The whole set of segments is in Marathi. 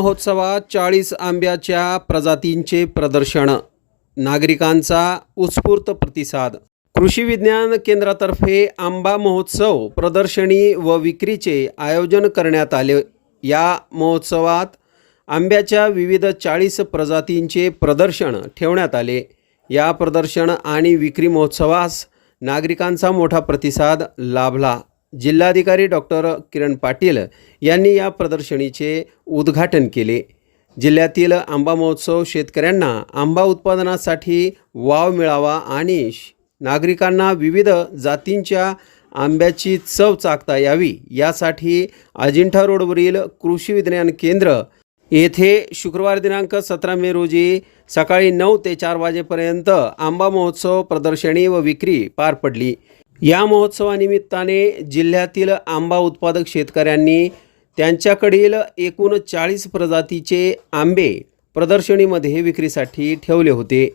महोत्सवात चाळीस आंब्याच्या प्रजातींचे प्रदर्शन. नागरिकांचा उत्स्फूर्त प्रतिसाद. कृषी विज्ञान केंद्रातर्फे आंबा महोत्सव प्रदर्शनी व विक्रीचे आयोजन करण्यात आले. या महोत्सवात आंब्याच्या विविध चाळीस प्रजातींचे प्रदर्शन ठेवण्यात आले. या प्रदर्शन आणि विक्री महोत्सवास नागरिकांचा मोठा प्रतिसाद लाभला. जिल्हाधिकारी डॉक्टर किरण पाटील यांनी या प्रदर्शनीचे उद्घाटन केले. जिल्ह्यातील आंबा महोत्सव शेतकऱ्यांना आंबा उत्पादनासाठी वाव मिळावा आणि श- नागरिकांना विविध जातींच्या आंब्याची चव चाकता यावी यासाठी अजिंठा रोडवरील कृषी विज्ञान केंद्र येथे शुक्रवार दिनांक सतरा मे रोजी सकाळी नऊ ते चार वाजेपर्यंत आंबा महोत्सव प्रदर्शनी व विक्री पार पडली. या महोत्सवानिमित्ताने जिल्ह्यातील आंबा उत्पादक शेतकऱ्यांनी त्यांच्याकडील एकूण चाळीस प्रजातीचे आंबे प्रदर्शनीमध्ये विक्रीसाठी ठेवले होते.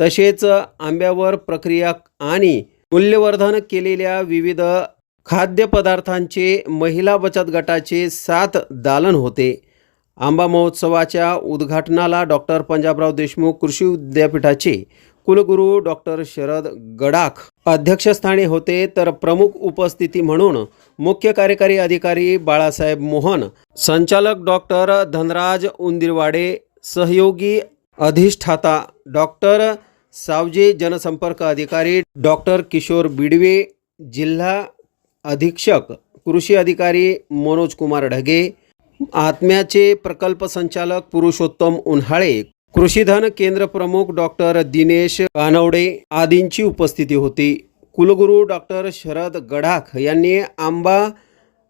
तसेच आंब्यावर प्रक्रिया आणि मूल्यवर्धन केलेल्या विविध खाद्यपदार्थांचे महिला बचत गटाचे सात दालन होते. आंबा महोत्सवाच्या उद्घाटनाला डॉक्टर पंजाबराव देशमुख कृषी विद्यापीठाचे कुलगुरू डॉक्टर शरद गडाख अध्यक्षस्थानी होते तर प्रमुख उपस्थिती म्हणून मुख्य कार्यकारी अधिकारी बाळासाहेब मोहन संचालक डॉक्टर धनराज उंदिरवाडे सहयोगी अधिष्ठाता डॉक्टर सावजे जनसंपर्क अधिकारी डॉक्टर किशोर बिडवे जिल्हा अधीक्षक कृषी अधिकारी मनोज कुमार ढगे आत्म्याचे प्रकल्प संचालक पुरुषोत्तम उन्हाळे कृषीधन केंद्र प्रमुख डॉक्टर दिनेश कानवडे आदींची उपस्थिती होती. कुलगुरू डॉक्टर शरद गडाख यांनी आंबा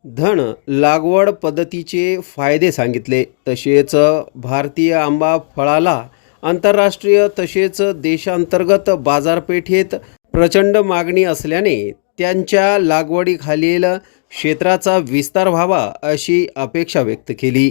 धन लागवड पद्धतीचे फायदे सांगितले. तसेच भारतीय आंबा फळाला आंतरराष्ट्रीय तसेच देशांतर्गत बाजारपेठेत प्रचंड मागणी असल्याने त्यांच्या लागवडीखालील क्षेत्राचा विस्तार व्हावा अशी अपेक्षा व्यक्त केली.